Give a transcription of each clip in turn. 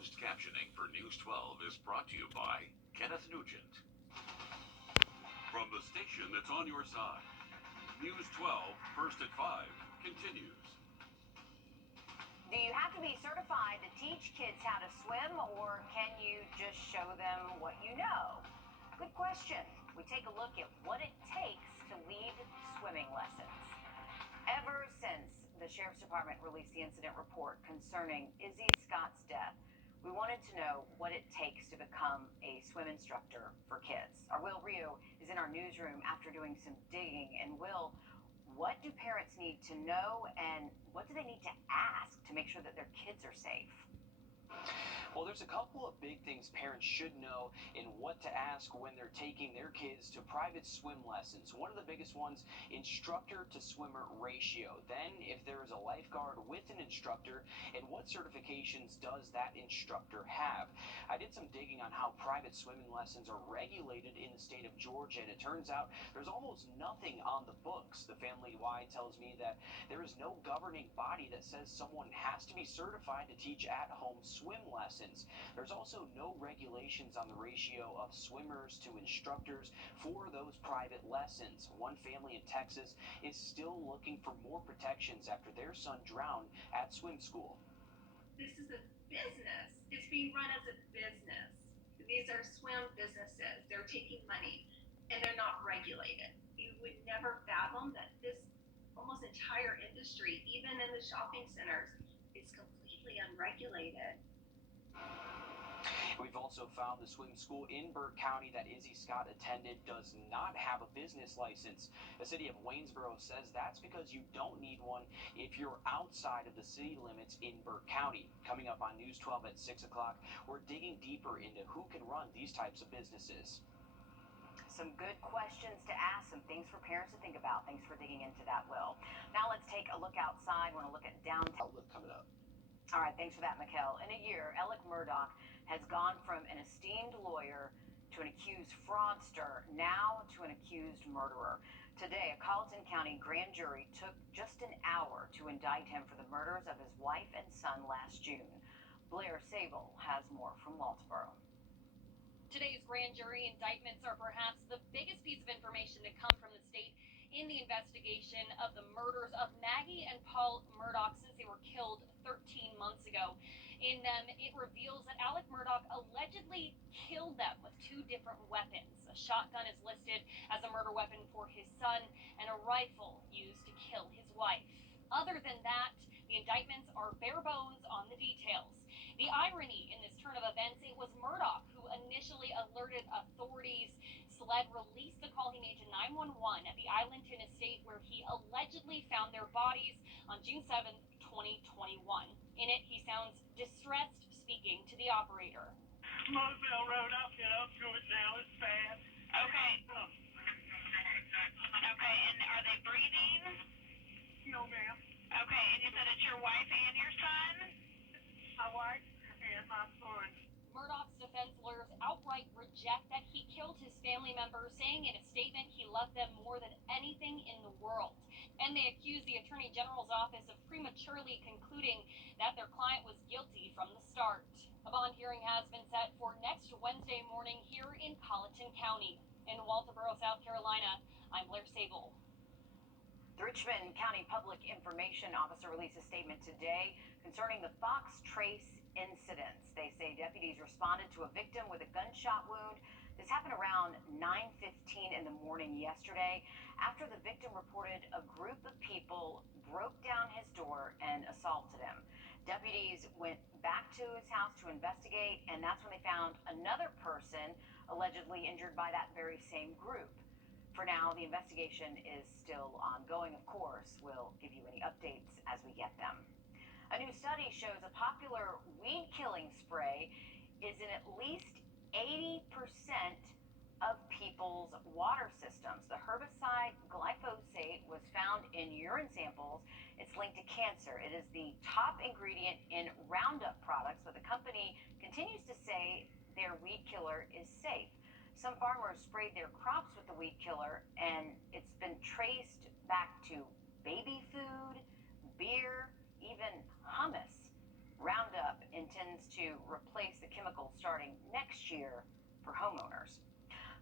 Closed captioning for News 12 is brought to you by Kenneth Nugent. From the station that's on your side, News 12, first at 5, continues. Do you have to be certified to teach kids how to swim, or can you just show them what you know? Good question. We take a look at what it takes to lead swimming lessons. Ever since the Sheriff's Department released the incident report concerning Izzy Scott's death, we wanted to know what it takes to become a swim instructor for kids. Our Wrdw is in our newsroom after doing some digging. And Will, what do parents need to know, and what do they need to ask to make sure that their kids are safe? Well, there's a couple of big things parents should know in what to ask when they're taking their kids to private swim lessons. One of the biggest ones, instructor to swimmer ratio. Then, if there is a lifeguard with an instructor, and what certifications does that instructor have? I did some digging on how private swimming lessons are regulated in the state of Georgia, and it turns out there's almost nothing on the books. The Family Y tells me that there is no governing body that says someone has to be certified to teach at-home swim lessons. There's also no regulations on the ratio of swimmers to instructors for those private lessons. One family in Texas is still looking for more protections after their son drowned at swim school. This is a business. It's being run as a business. These are swim businesses. They're taking money and they're not regulated. You would never fathom that this almost entire industry, even in the shopping centers, is completely unregulated. We've also found the swim school in Burke County that Izzy Scott attended does not have a business license. The city of Waynesboro says that's because you don't need one if you're outside of the city limits in Burke County. Coming up on News 12 at 6 o'clock, we're digging deeper into who can run these types of businesses. Some good questions to ask, some things for parents to think about. Thanks for digging into that, Will. Now let's take a look outside. We're going to look at downtown. Outlook coming up. All right, thanks for that, Mikkel. In a year, Wrdw has gone from an esteemed lawyer to an accused fraudster, now to an accused murderer. Today, a Colleton County grand jury took just an hour to indict him for the murders of his wife and son last June. Blair Sable has more from Walterboro. Today's grand jury indictments are perhaps the biggest piece of information to come from the state in the investigation of the murders of Maggie and Paul Murdaugh since they were killed 13 months ago. In them, it reveals that Murdaugh allegedly killed them with two different weapons. A shotgun is listed as a murder weapon for his son, and a rifle used to kill his wife. Other than that, the indictments are bare bones on the details. The irony in this turn of events, it was Murdaugh who initially alerted authorities. SLED released the call he made to 911 at the Islandton estate where he allegedly found their bodies on June 7th, 2021. In it, he sounds distressed, speaking to the operator. Moselle Road, I'll get up to it now. It's bad. Okay. Okay, and are they breathing? No, ma'am. Okay, and you said it's your wife and your son? My wife and my son. Murdaugh's defense lawyers outright reject that he killed his family members, saying in a statement he loved them more than anything in the world. And they accuse the Attorney General's office of prematurely concluding that their client was guilty from the start. A bond hearing has been set for next Wednesday morning here in Colleton County. In Walterboro, South Carolina, I'm Blair Sable. The Richmond County Public Information Officer released a statement today concerning the Fox Trace incidents. They say deputies responded to a victim with a gunshot wound. This happened around 9:15 in the morning yesterday after the victim reported a group of people broke down his door and assaulted him. Deputies went back to his house to investigate, and that's when they found another person allegedly injured by that very same group. For now, the investigation is still ongoing, of course. We'll give you any updates as we get them. A new study shows a popular weed-killing spray is in at least 80% of people's water systems. The herbicide glyphosate was found in urine samples. It's linked to cancer. It is the top ingredient in Roundup products, but the company continues to say their weed killer is safe. Some farmers sprayed their crops with the weed killer, and it's been traced back to baby food, beer, even hummus. Roundup intends to replace the chemical starting next year for homeowners.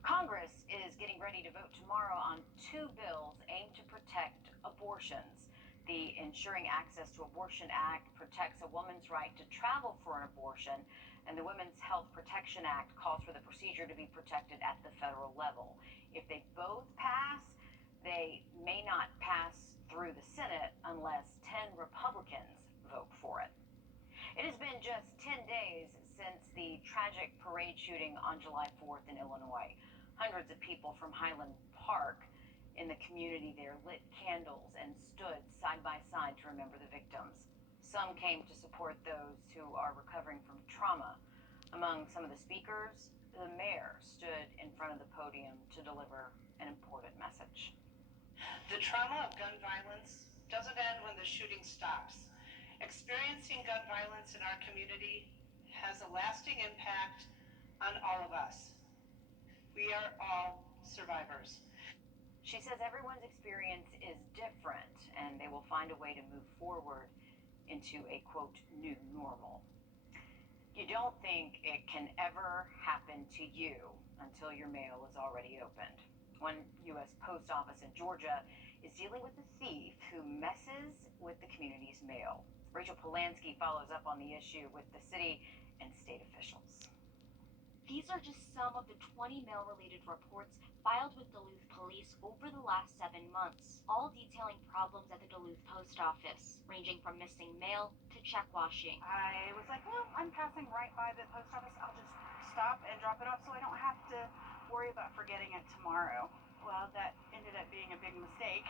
Congress is getting ready to vote tomorrow on two bills aimed to protect abortions. The Ensuring Access to Abortion Act protects a woman's right to travel for an abortion, and the Women's Health Protection Act calls for the procedure to be protected at the federal level. If they both pass, they may not pass through the Senate unless 10 Republicans vote for it. It has been just 10 days since the tragic parade shooting on July 4th in Illinois. Hundreds of people from Highland Park in the community there lit candles and stood side by side to remember the victims. Some came to support those who are recovering from trauma. Among some of the speakers, the mayor stood in front of the podium to deliver an important message. The trauma of gun violence doesn't end when the shooting stops. Experiencing gun violence in our community has a lasting impact on all of us. We are all survivors. She says everyone's experience is different and they will find a way to move forward into a, quote, new normal. You don't think it can ever happen to you until your mail is already opened. One U.S. post office in Georgia is dealing with a thief who messes with the community's mail. Rachel Polanski follows up on the issue with the city and state officials. These are just some of the 20 mail-related reports filed with Duluth police over the last 7 months, all detailing problems at the Duluth post office, ranging from missing mail to check washing. I was like, well, I'm passing right by the post office. I'll just stop and drop it off so I don't have to worry about forgetting it tomorrow. Well, that ended up being a big mistake.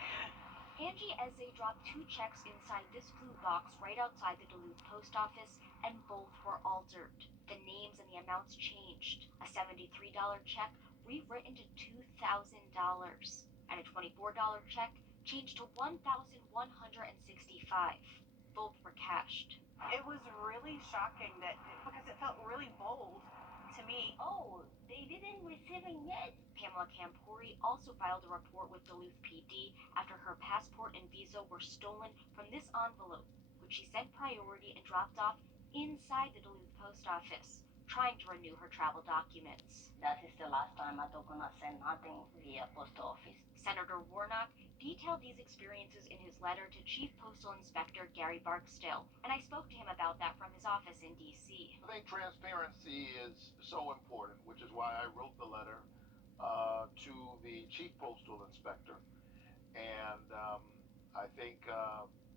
Angie Eze dropped 2 checks inside this blue box right outside the Duluth post office, and both were altered. The names and the amounts changed. A $73 check rewritten to $2,000, and a $24 check changed to $1,165. Both were cashed. It was really shocking because it felt really bold to me. Oh, they didn't receive it yet. Pamela Campori also filed a report with Duluth PD after her passport and visa were stolen from this envelope, which she sent priority and dropped off inside the Duluth post office, trying to renew her travel documents. That is the last time I'm gonna send nothing via post office. Senator Warnock detailed these experiences in his letter to Chief Postal Inspector Gary Barksdale, and I spoke to him about that from his office in D.C. I think transparency is so important, which is why I wrote the letter to the Chief Postal Inspector. And I think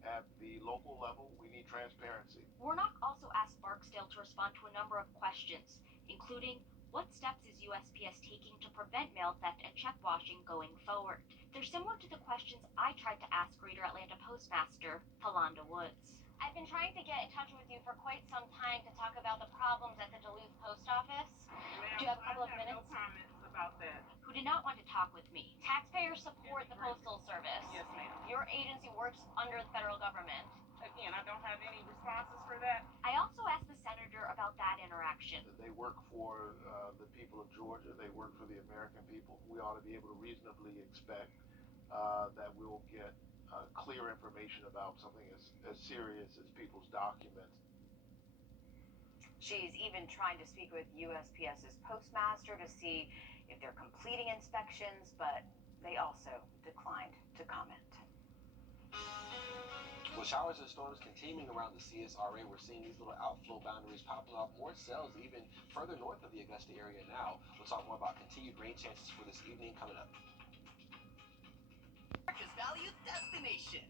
at the local level, we need transparency. Warnock also asked Barksdale to respond to a number of questions, including what steps is USPS taking to prevent mail theft and check washing going forward? They're similar to the questions I tried to ask Greater Atlanta Postmaster Thalonda Woods. I've been trying to get in touch with you for quite some time to talk about the problems at the Duluth post office. Do you have a couple of minutes? No comments about that. Who did not want to talk with me. Taxpayers support the Postal Service. Yes, ma'am. Your agency works under the federal government. Again, I don't have any responses for that. I also asked the senator about that interaction. They work for the people of Georgia. They work for the American people. We ought to be able to reasonably expect that we'll get clear information about something as serious as people's documents. She's even trying to speak with USPS's postmaster to see if they're completing inspections, but they also declined to comment. With showers and storms continuing around the CSRA, we're seeing these little outflow boundaries popping up more cells even further north of the Augusta area now. We'll talk more about continued rain chances for this evening coming up. America's value destination.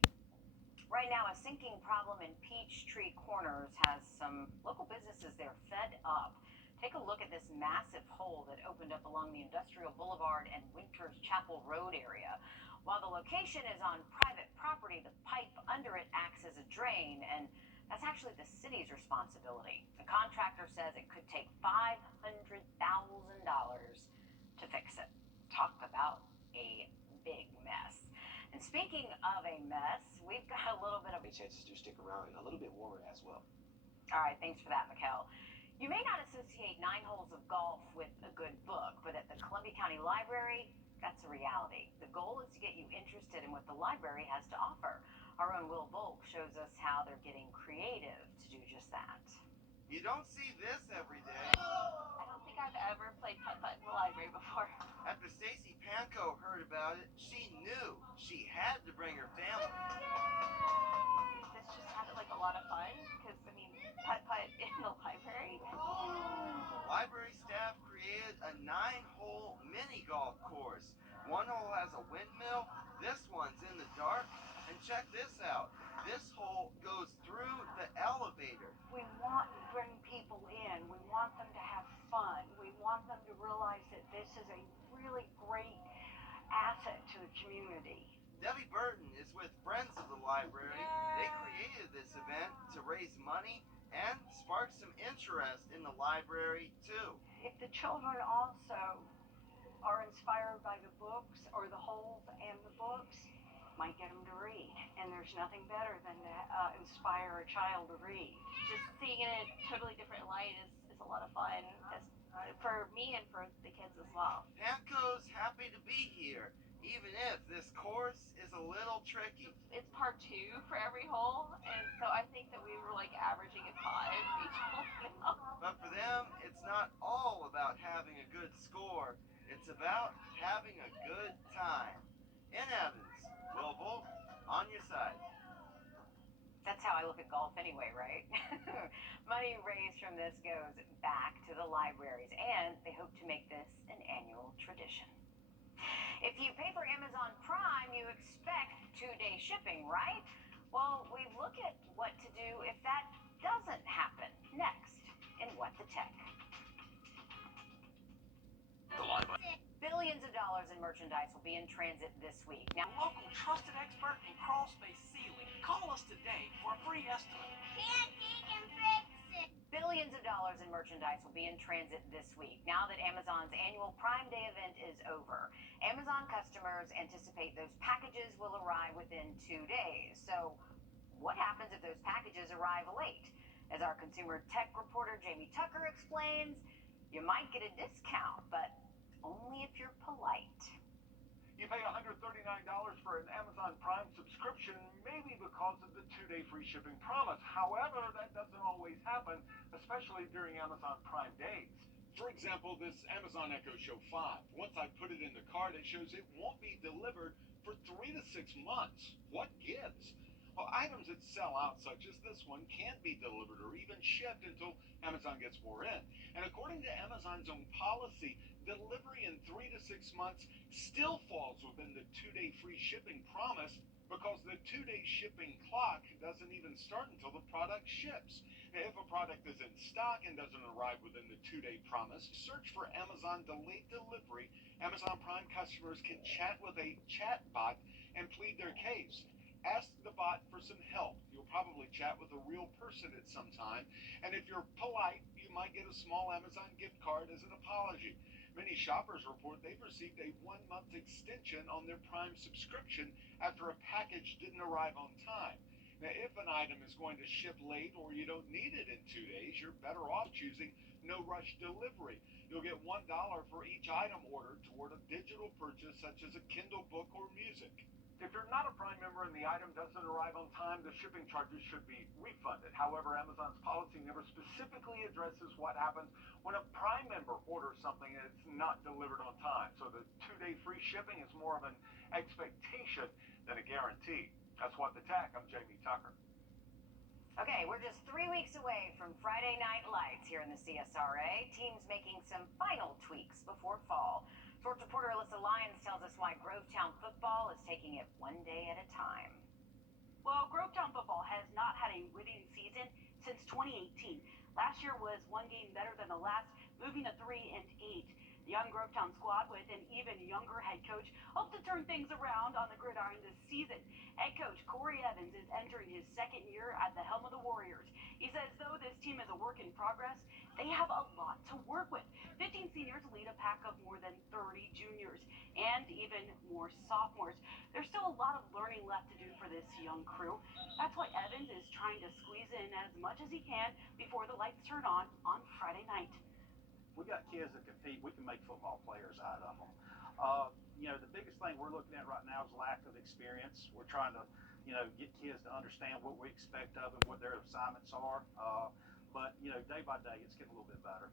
Right now, a sinking problem in Peachtree Corners has some local businesses there fed up. Take a look at this massive hole that opened up along the Industrial Boulevard and Winters Chapel Road area. While the location is on private property, the pipe under it acts as a drain, and that's actually the city's responsibility. The contractor says it could take $500,000 to fix it. Talk about a big mess. And speaking of a mess, we've got a little bit of... Chances do stick around and a little bit warmer as well. All right, thanks for that, Mikkel. You may not associate 9 holes of golf with a good book, but at the Columbia County Library, that's a reality. The goal is to get you interested in what the library has to offer. Our own Will Volk shows us how they're getting creative to do just that. You don't see this every day. I don't think I've ever played putt-putt in the library before. After Stacy Pankow heard about it, she knew she had to bring her family. This just sounded like a lot of fun, because, I mean, putt-putt in the library. Library staff created a 9-hole mini golf course. One hole has a windmill, this one's in the dark, and check this out. This hole goes through the elevator. We want to bring people in. We want them to have fun. We want them to realize that this is a really great asset to the community. Debbie Burton is with Friends of the Library. They created this event to raise money and spark some interest in the library, too. If the children also are inspired by the books or the holes and the books, might get them to read. And there's nothing better than to inspire a child to read. Just seeing it in a totally different light is a lot of fun for me and for the kids as well. Pankow's happy to be here, even if this course is a little tricky. It's par 2 for every hole, and so I think that we were like averaging at 5 each hole now. But for them, it's not all about having a good score. It's about having a good time. In Evans, Will Volk, on your side. That's how I look at golf anyway, right? Money raised from this goes back to the libraries, and they hope to make this an annual tradition. If you pay for Amazon Prime, you expect 2-day shipping, right? Well, we look at what to do if that doesn't happen next in What the Tech. Billions of dollars in merchandise will be in transit this week. Now, Local trusted expert in crawl space sealing. Call us today for a free estimate. billions of dollars in merchandise will be in transit this week now that Amazon's annual Prime Day event is over. Amazon customers anticipate those packages will arrive within 2 days. So what happens if those packages arrive late? As our consumer tech reporter Jamie Tucker explains, you might get a discount, but only if you're polite. You pay $139 for an Amazon Prime subscription, maybe because of the 2-day free shipping promise. However, that doesn't always happen, especially during Amazon Prime days. For example, this Amazon Echo Show 5. Once I put it in the cart, it shows it won't be delivered for 3 to 6 months. What gives? Well, items that sell out, such as this one, can't be delivered or even shipped until Amazon gets more in. And according to Amazon's own policy, delivery in 3 to 6 months still falls within the 2-day free shipping promise because the 2-day shipping clock doesn't even start until the product ships. Now, if a product is in stock and doesn't arrive within the 2-day promise, search for Amazon Delayed Delivery. Amazon Prime customers can chat with a chat bot and plead their case. Ask the bot for some help. You'll probably chat with a real person at some time. And if you're polite, you might get a small Amazon gift card as an apology. Many shoppers report they've received a 1-month extension on their Prime subscription after a package didn't arrive on time. Now, if an item is going to ship late or you don't need it in 2 days, you're better off choosing no rush delivery. You'll get $1 for each item ordered toward a digital purchase such as a Kindle book or music. If you're not a Prime member and the item doesn't arrive on time, the shipping charges should be refunded. However, Amazon's policy never specifically addresses what happens when a Prime member orders something and it's not delivered on time. So the 2-day free shipping is more of an expectation than a guarantee. That's What the Tech. I'm Jamie Tucker. Okay, we're just 3 weeks away from Friday Night Lights here in the CSRA. Teams making some final tweaks before fall. Sports reporter Alyssa Lyons tells us why Grovetown football is taking it one day at a time. Well, Grovetown football has not had a winning season since 2018. Last year was one game better than the last, moving to 3-8. The young Grovetown squad, with an even younger head coach, hopes to turn things around on the gridiron this season. Head coach Corey Evans is entering his second year at the helm of the Warriors. He says though this team is a work in progress, they have a lot to work with. 15 seniors lead a pack of more than 30 juniors and even more sophomores. There's still a lot of learning left to do for this young crew. That's why Evans is trying to squeeze in as much as he can before the lights turn on Friday night. We got kids that compete. We can make football players out of them. The biggest thing we're looking at right now is lack of experience. We're trying to get kids to understand what we expect of them, what their assignments are. But day by day, it's getting a little bit better.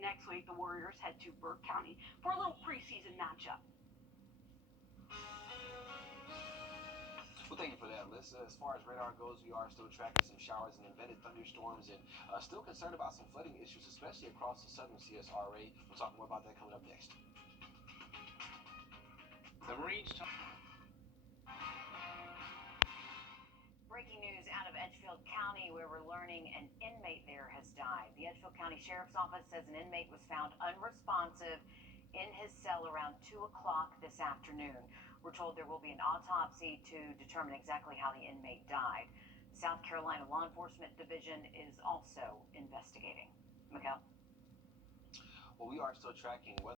Next week, the Warriors head to Burke County for a little preseason matchup. Well, thank you for that, Alyssa. As far as radar goes, we are still tracking some showers and embedded thunderstorms and still concerned about some flooding issues, especially across the southern CSRA. We'll talk more about that coming up next. The Marines. Breaking news out of Edgefield County, where we're learning an inmate there has died. The Edgefield County Sheriff's Office says an inmate was found unresponsive in his cell around 2 o'clock this afternoon. We're told there will be an autopsy to determine exactly how the inmate died. The South Carolina Law Enforcement Division is also investigating. Miguel? Well, we are still tracking